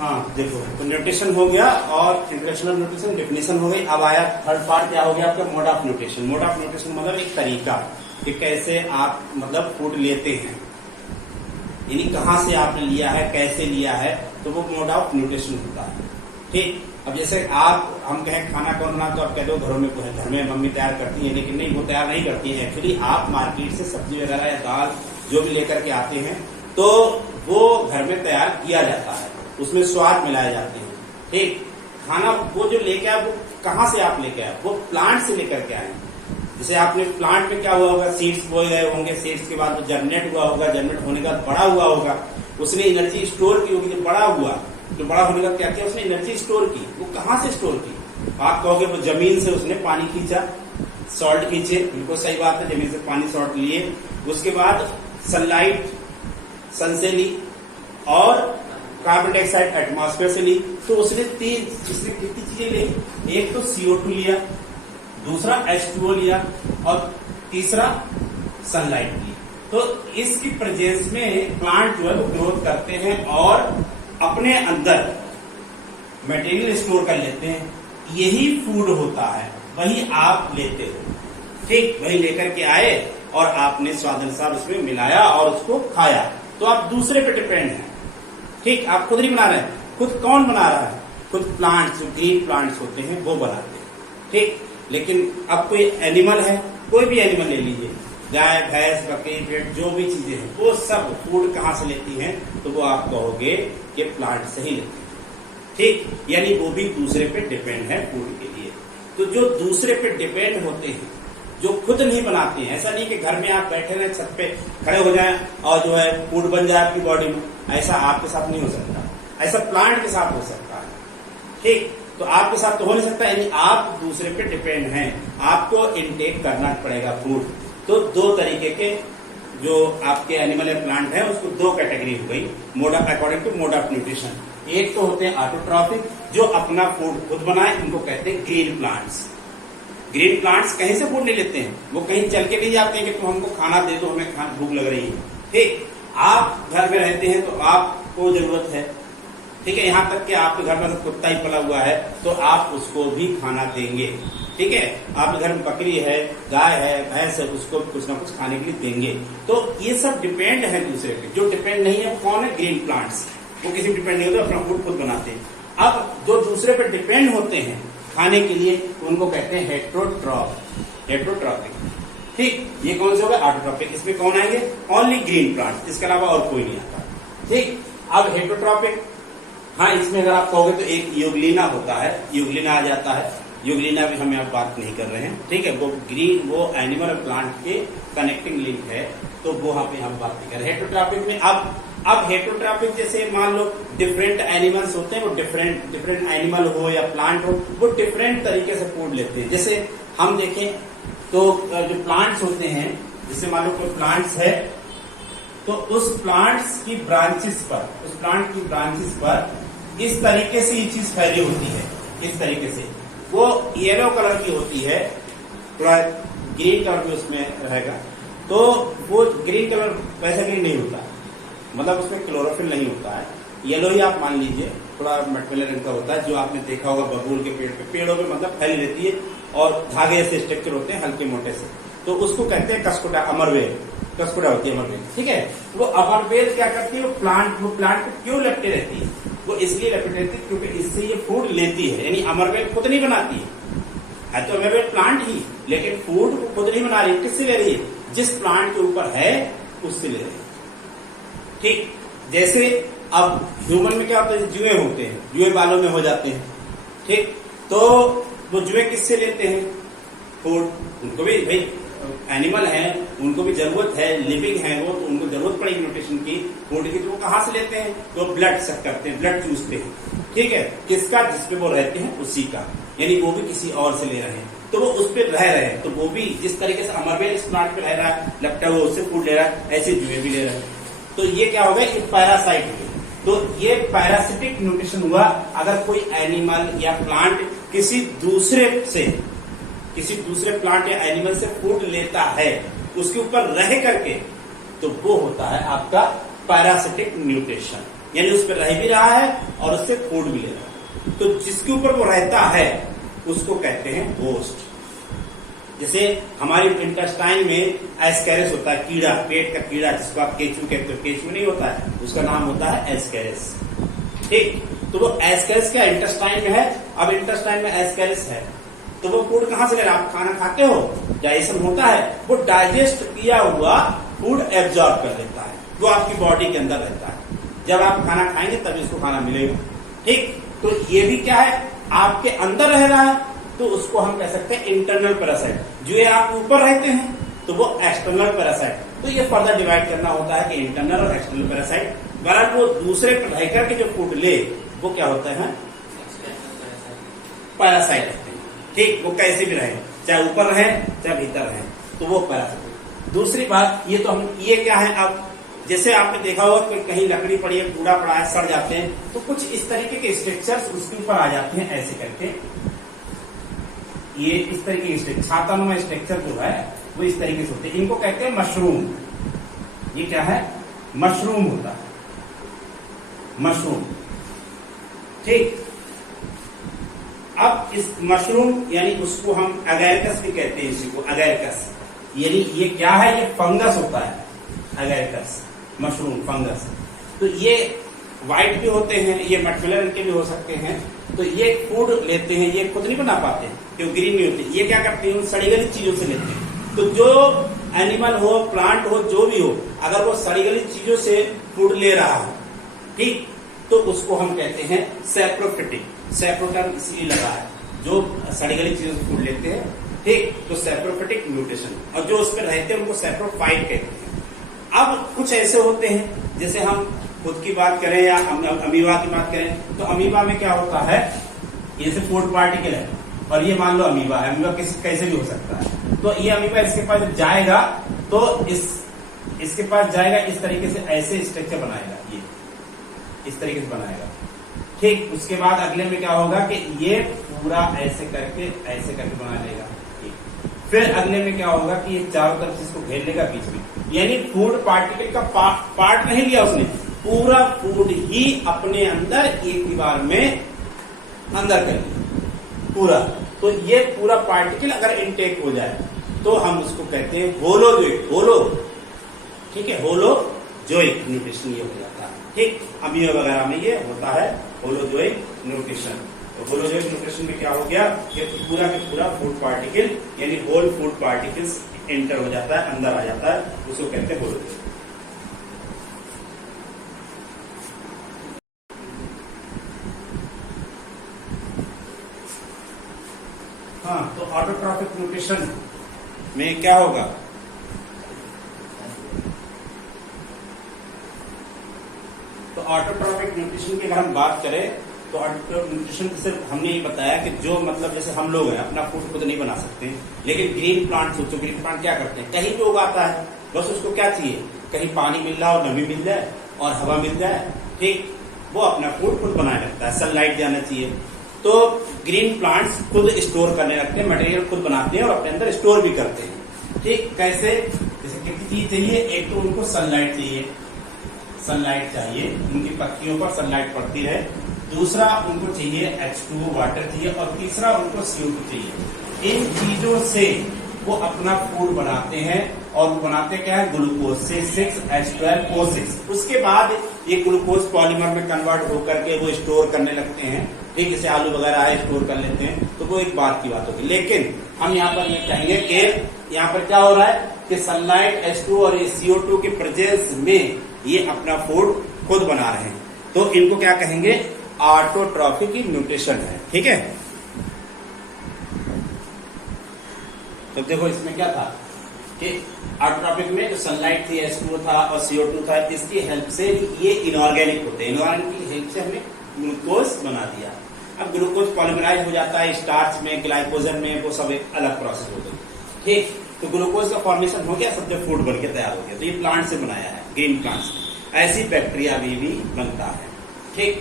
हाँ देखो, तो न्यूट्रिशन हो गया और इंट्रोडक्शन ऑफ न्यूट्रिशन, डेफिनेशन हो गई। अब आया थर्ड पार्ट, क्या हो गया आपका? Mode of nutrition. Mode of nutrition मतलब एक तरीका कि कैसे आप मतलब फूड लेते हैं, यानी कहाँ से आपने लिया है, कैसे लिया है, तो वो मोड ऑफ न्यूट्रिशन होता है। ठीक, अब जैसे हम कहें खाना कौन बना, तो आप कह दो घरों में घर में मम्मी तैयार करती है, लेकिन नहीं, वो तैयार नहीं करती है। एक्चुअली आप मार्केट से सब्जी वगैरह या दाल जो भी लेकर के आते हैं, तो वो घर में तैयार किया जाता है, उसमें स्वाद मिलाए जाते हैं। ठीक, खाना वो जो लेके आए वो कहाँ से आप लेके आए? वो प्लांट से लेकर के आए। जैसे आपने प्लांट में क्या हुआ होगा, सीड्स बोए गए होंगे, सीड्स के बाद वो जर्मिनेट हुआ होगा, जर्मिनेट होने के बाद बड़ा हुआ होगा, उसने एनर्जी स्टोर की होगी। जो बड़ा होने का क्या किया, उसने एनर्जी स्टोर की। वो कहाँ से स्टोर की? आप कहोगे वो जमीन से उसने पानी खींचा, सॉल्ट खींचे, बिल्कुल सही बात है, जमीन से पानी सॉल्ट लिए, उसके बाद सनलाइट सन से ली और कार्बन डाइऑक्साइड एटमॉस्फेयर से ली। तो उसने कितनी चीजें ली? एक तो CO2 लिया, दूसरा H2O लिया और तीसरा सनलाइट ली। तो इसकी प्रेजेंस में प्लांट जो है वो ग्रोथ करते हैं और अपने अंदर मटेरियल स्टोर कर लेते हैं। यही फूड होता है, वही आप लेते हो। ठीक, वही लेकर के आए और आपने स्वाद अनुसार उसमें मिलाया और उसको खाया, तो आप दूसरे पे डिपेंड हैं। ठीक, आप खुद नहीं बना रहे हैं। खुद कौन बना रहा है? खुद प्लांट्स, जो ग्रीन प्लांट्स होते हैं वो बनाते हैं। ठीक, लेकिन अब कोई एनिमल है, कोई भी एनिमल ले लीजिए, गाय भैंस बकरी भेड़ जो भी चीजें हैं, वो सब फूड कहाँ से लेती हैं? तो वो आप कहोगे कि प्लांट से ही लेती है। ठीक, यानी वो भी दूसरे पे डिपेंड है फूड के लिए। तो जो दूसरे पे डिपेंड होते हैं, जो खुद नहीं बनाते हैं, ऐसा नहीं कि घर में आप बैठे रहे छत पे खड़े हो जाएं और जो है फूड बन जाए आपकी बॉडी में, ऐसा आपके साथ नहीं हो सकता। ऐसा प्लांट के साथ हो सकता है। ठीक, तो आपके साथ तो हो नहीं सकता, यानी आप दूसरे पे डिपेंड हैं, आपको इनटेक करना पड़ेगा फूड। तो दो तरीके के जो आपके एनिमल या प्लांट है, उसको दो कैटेगरी हो गई mode of, according to mode of nutrition. एक तो होते हैं ऑटोट्रॉफिक, जो अपना फूड खुद बनाए, उनको कहते हैं ग्रीन प्लांट्स। ग्रीन प्लांट्स कहीं से फूड नहीं लेते हैं, वो कहीं चल के नहीं जाते हैं कि तुम हमको खाना दे दो, हमें भूख लग रही है। ठीक, आप घर में रहते हैं तो आपको जरूरत है, ठीक है, यहाँ तक कि आपके घर में कुत्ता ही पला हुआ है तो आप उसको भी खाना देंगे। ठीक है, आपके घर में बकरी है, गाय है, भैंस है, उसको कुछ ना कुछ खाने के लिए देंगे। तो ये सब डिपेंड है दूसरे पे। जो डिपेंड नहीं है वो कौन है? Green plants. वो किसी पे डिपेंड नहीं होते, अपना फूड खुद बनाते हैं। अब जो दूसरे पे डिपेंड होते हैं खाने के लिए, उनको कहते हैं हेट्रोट्रॉपिक। ठीक, ये कौन से हो गए? ऑटोट्रॉपिक। इसमें कौन आएंगे? ओनली ग्रीन प्लांट्स, इसके अलावा और कोई नहीं आता। ठीक, अब हेट्रोट्रॉपिक, हाँ, इसमें अगर आप कहोगे तो एक यूग्लिना होता है, यूग्लिना आ जाता है। यूग्लिना भी हम यहाँ बात नहीं कर रहे हैं। ठीक है, वो एनिमल और प्लांट के कनेक्टिंग लिंक है, तो वो यहाँ पे हम बात नहीं कर रहे। हेट्रोट्रॉपिक में अब हेट्रोट्रॉपिक जैसे मान लो डिफरेंट एनिमल्स होते हैं, वो डिफरेंट एनिमल हो या प्लांट हो, वो डिफरेंट तरीके से फूड लेते हैं। जैसे हम देखें तो जो प्लांट्स होते हैं, जैसे मान लो कोई प्लांट्स है, तो उस प्लांट की ब्रांचेस पर इस तरीके से ये चीज फैली होती है। इस तरीके से वो येलो कलर की होती है, थोड़ा ग्रीन कलर भी उसमें रहेगा। तो वो ग्रीन कलर वैसा ग्रीन नहीं होता, मतलब उसमें क्लोरोफिल नहीं होता है। येलो ही आप मान लीजिए, थोड़ा मटमैले रंग का होता है, जो आपने देखा होगा बबूल के पेड़ों पे मतलब फैली रहती है और धागे ऐसे स्ट्रक्चर होते हैं हल्के मोटे से, तो उसको कहते हैं कस्कुटा, अमरवेल। कस्कुटा होती है अमरवेल। ठीक है, वो अमरवेल क्या करती है? वो प्लांट को क्यों लपटे रहती है? वो इसलिए लपटे रहती है क्योंकि इससे ये फूड लेती है। यानी अमरवेल खुद नहीं बनाती है तो अमरवेल प्लांट ही, लेकिन फूड को खुद नहीं बना रही है। किससे ले रही है? जिस प्लांट के ऊपर है उससे ले रही है। ठीक, जैसे अब ह्यूमन में क्या होता है? जुए होते हैं, जुए बालों में हो जाते हैं। ठीक, तो वो जुए किससे लेते हैं? फूड। उनको भी भाई एनिमल है, उनको भी जरूरत है, लिविंग है वो, तो उनको जरूरत पड़ेगी न्यूट्रिशन की, फूड की। तो वो कहाँ से लेते हैं? तो ब्लड सक करते हैं, ब्लड चूसते हैं। ठीक है, किसका? जिसपे वो रहते हैं उसी का, यानी वो भी किसी और से ले रहे हैं, तो वो उस पर रह रहे हैं। तो वो भी जिस तरीके से अमरवेल इस प्लांट पे रह रहा है, लपटा हुआ उससे फूड ले रहा है, ऐसे जुए भी ले रहे हैं। तो ये क्या हो गया? ये पैरासाइट हो गया। तो ये पैरासिटिक न्यूट्रिशन हुआ। अगर कोई एनिमल या प्लांट किसी दूसरे प्लांट या एनिमल से फूड लेता है, उसके ऊपर रह करके, तो वो होता है आपका पैरासिटिक न्यूट्रिशन। यानी उस पर रह भी रहा है और उससे फूड भी ले रहा है। तो जिसके ऊपर वो रहता है उसको कहते हैं होस्ट। जैसे हमारी इंटेस्टाइन में एस्कैरिस होता है, कीड़ा, पेट का कीड़ा जिसको आप केचू कहते हो, केचू नहीं होता है, उसका नाम होता है एस्कैरिस। ठीक, तो वो एस्कैरिस क्या इंटेस्टाइन में है। अब इंटेस्टाइन में एस्कैरिस है तो वो फूड कहां से ले रहा है? आप खाना खाते हो, डाइजेशन होता है, वो डाइजेस्ट किया हुआ फूड एब्जॉर्ब कर लेता है, जो आपकी बॉडी के अंदर रहता है। जब आप खाना खाएंगे तभी उसको खाना मिलेगा। ठीक, तो ये भी क्या है, आपके अंदर रह रहा है, तो उसको हम कह सकते हैं इंटरनल पैरासाइट। जो ये आप ऊपर रहते हैं तो वो एक्सटर्नल पैरासाइट। तो ये फर्दर डिवाइड करना होता है कि इंटरनल और एक्सटर्नल पैरासाइट। बहरहाल वो दूसरे पर रहकर के जो फूड ले वो क्या होता है? पैरासाइट। ठीक, वो कैसे भी रहे, चाहे ऊपर रहे चाहे भीतर रहे, तो वो पैरासाइट। दूसरी बात ये तो हम, ये क्या है, अब जैसे आपने देखा होगा कि कहीं लकड़ी पड़ी है, कूड़ा पड़ा है, सड़ जाते हैं, तो कुछ इस तरीके के स्ट्रक्चर्स उसके ऊपर आ जाते हैं ऐसे करके। ये इस तरीके के छातानुमा स्ट्रक्चर जो है वो इस तरीके से होते हैं, इनको कहते हैं मशरूम। ये क्या है? मशरूम होता है, मशरूम। ठीक, अब इस मशरूम यानी उसको हम अगैरकस भी कहते हैं, इसी को अगैरकस। यानी ये क्या है? ये फंगस होता है, अगैरकस मशरूम फंगस। तो ये व्हाइट भी होते हैं, ये मटमेलर के भी हो सकते हैं। तो ये फूड लेते हैं, ये खुद नहीं बना पाते क्योंकि ग्रीन नहीं होते। ये क्या करते हैं? सड़ी गली चीजों से लेते हैं। तो जो एनिमल हो, प्लांट हो, जो भी हो, अगर वो सड़ी गली चीजों से फूड ले रहा हो, ठीक, तो उसको हम कहते हैं सैप्रोफिटिक। सैप्रोटर्म इसलिए लगा है, जो सड़ी गली चीजों से फूड लेते हैं। ठीक, तो सैप्रोफिटिक म्यूटेशन, और जो उस पर रहते हैं उनको सैप्रोफाइट कहते हैं। अब कुछ ऐसे होते हैं, जैसे हम खुद की बात करें या अमीबा की बात करें, तो अमीबा में क्या होता है? ये से फूड पार्टिकल है और ये मान लो अमीबा है। अमीबा कैसे भी हो सकता है। तो ये अमीबा इसके पास जाएगा तो इसके पास जाएगा, इस तरीके से ऐसे स्ट्रक्चर बनाएगा, ये इस तरीके से बनाएगा। ठीक, उसके बाद अगले में क्या होगा कि ये पूरा ऐसे करके बना लेगा। फिर अगले में क्या होगा कि ये चारों तरफ से इसको घेर लेगा बीच में, यानी फूड पार्टिकल का पार्ट नहीं लिया उसने, पूरा फूड ही अपने अंदर एक दीवार में अंदर कर लिया पूरा। तो ये पूरा पार्टिकल अगर इनटेक हो जाए तो हम उसको कहते हैं होलोजोइक। ठीक है, होलोजोइक न्यूट्रिशन ये हो जाता है। ठीक, अमीबा वगैरह में ये होता है होलोजोइक न्यूट्रिशन। तो होलोजोइक न्यूट्रिशन में क्या हो गया कि पूरा के पूरा फूड पार्टिकल यानी होल फूड पार्टिकल्स एंटर हो जाता है, अंदर आ जाता है, उसको कहते हैं होलोजोइक। हाँ, तो ऑटोट्रॉफिक न्यूट्रिशन में क्या होगा? तो ऑटोट्रॉफिक न्यूट्रिशन की अगर हम बात करें तो ऑटोट्रॉफिक न्यूट्रिशन सिर्फ हमने ये बताया कि जो मतलब जैसे हम लोग हैं अपना फूड खुद नहीं बना सकते, लेकिन ग्रीन प्लांट सोचो, ग्रीन प्लांट क्या करते हैं? कहीं भी उगाता है, बस उसको क्या चाहिए? कहीं पानी मिल रहा हो, नमी मिल जाए और हवा मिल जाए। ठीक, वो अपना फूड खुद बनाने लगता है, सनलाइट जाना चाहिए। तो ग्रीन प्लांट्स खुद स्टोर करने लगते हैं, मटेरियल खुद बनाते हैं और अपने अंदर स्टोर भी करते हैं। ठीक, कैसे? जैसे कितनी चीज चाहिए? एक तो उनको सनलाइट चाहिए, सनलाइट चाहिए, उनकी पत्तियों पर सनलाइट पड़ती है। दूसरा उनको चाहिए H2O वाटर चाहिए, और तीसरा उनको CO2 चाहिए। इन चीजों से वो अपना फूड बनाते हैं, और वो बनाते क्या है? ग्लूकोज से 6H12O6। उसके बाद ये ग्लूकोज पॉलीमर में कन्वर्ट होकर के वो स्टोर करने लगते हैं। ठीक, जैसे आलू वगैरह है स्टोर कर लेते हैं, तो वो एक बात की बात होगी। लेकिन हम यहाँ पर ये कहेंगे कि यहाँ पर क्या हो रहा है कि सनलाइट, H2 और ये CO2 के प्रेजेंस में ये अपना फूड खुद बना रहे हैं। तो इनको क्या कहेंगे? ऑटोट्रॉफिक न्यूट्रिशन है। ठीक है, तो देखो इसमें क्या था कि ऑटोट्रॉफिक में जो सनलाइट थी, H2O था और CO2 था, इसकी हेल्प से ये इनऑर्गेनिक होते हैं। इनऑर्गेनिक की हेल्प से हमने ग्लूकोज बना दिया। अब ग्लूकोज पॉलीमराइज हो जाता है स्टार्च में, ग्लाइकोजन में, वो सब एक अलग प्रोसेस होता है। ठीक, तो ग्लूकोज का फॉर्मेशन हो गया, सब जब फूड बन के तैयार हो गया। तो ये प्लांट से बनाया है, ग्रीन प्लांट से। ऐसी बैक्टीरिया भी बनता है। ठीक,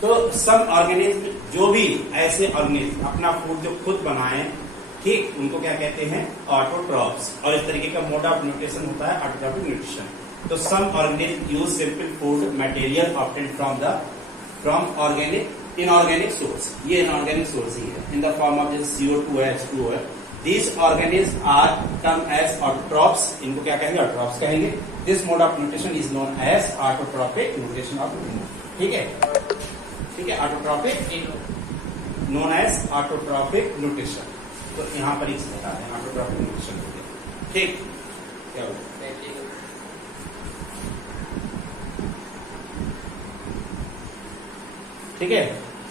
तो सब ऑर्गेनिज्म, जो भी ऐसे ऑर्गेनिज्म अपना फूड जो खुद बनाए, ठीक, उनको क्या कहते हैं? ऑटोट्रॉफ्स। और इस तरीके का मोड ऑफ न्यूट्रिशन होता है ऑटोट्रॉफिक न्यूट्रिशन। तो some organism use simple food material obtained from organic inorganic source, ये इनऑर्गेनिक सोर्स ही है, इन द फॉर्म ऑफ जैसे CO2 है, H2O है। These organisms are termed as autotrophs, इनको क्या कहेंगे? ऑटोट्रॉप्स कहेंगे। This mode of nutrition is known as autotrophic nutrition of animal। ठीक है, ठीक है, autotrophic known as autotrophic nutrition। तो यहाँ पर इस बता दें ऑटोट्रॉपिक न्यूट्रिशन हो गया। ठीक, क्या हो ठीक है।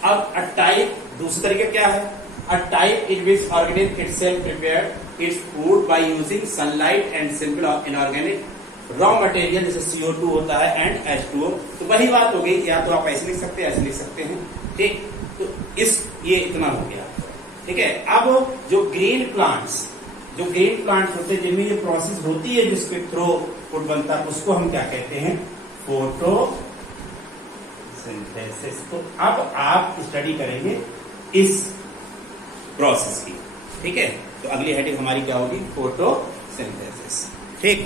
अब अ टाइप, दूसरे तरीके क्या है? A type in which organism itself prepared its food by using sunlight and simple inorganic raw material जैसे CO2 होता है and H2O। तो वही बात हो गई, या तो आप ऐसे लिख सकते हैं, ऐसे लिख सकते हैं। ठीक, तो ये इतना हो गया। ठीक है, अब जो ग्रीन प्लांट्स होते हैं जिनमें ये प्रोसेस होती है जिसके थ्रू फूड बनता है, उसको हम क्या कहते हैं? फोटोसिंथेसिस। तो अब आप स्टडी करेंगे इस प्रोसेस की। ठीक है, तो अगली हेडिंग हमारी क्या होगी? फोटोसिंथेसिस। ठीक।